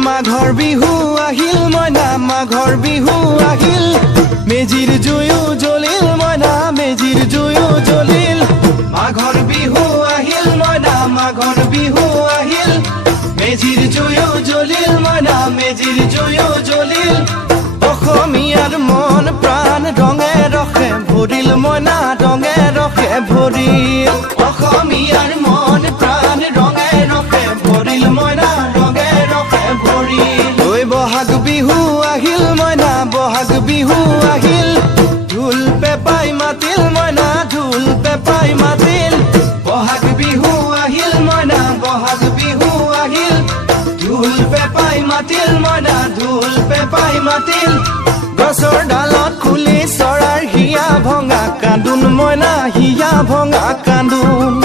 মাঘৰ বিহু আহিল মইনা মাঘৰ বিহু আহিল মেজিৰ জুয়ো জ্বলিল মইনা মেজিৰ জুয়ো জ্বলিল মাঘৰ বিহু আহিল মইনা মাঘৰ বিহু আহিল মেজিৰ জুয়ো জ্বলিল মইনা মেজিৰ জুয়ো জ্বলিল অসমীয়াৰ মন প্ৰাণ ৰঙে ৰখে ভৰিল মইনা ৰঙে ৰখে ভৰিল অসমীয়াৰ মন প্ৰাণ ৰঙে ৰখে ভৰিল মইনা ৰঙে ৰখে ভৰিল ঐ বহাগ বিহু আহিল মইনা বহাগ বিহু আহিল ঢোল পেপাই মাতিল মইনা ঢোল পেপাই মাতিল বহাগ বিহু আহিল মইনা বহাগ বিহু আহিল ঢোল পেপাই মাতিল মইনা ঢোল পেপাই মাতিল গছৰ ডালত খুলি চৰাৰ হিয়া ভঙা কান্দোন মইনা হিয়া ভঙা কান্দোন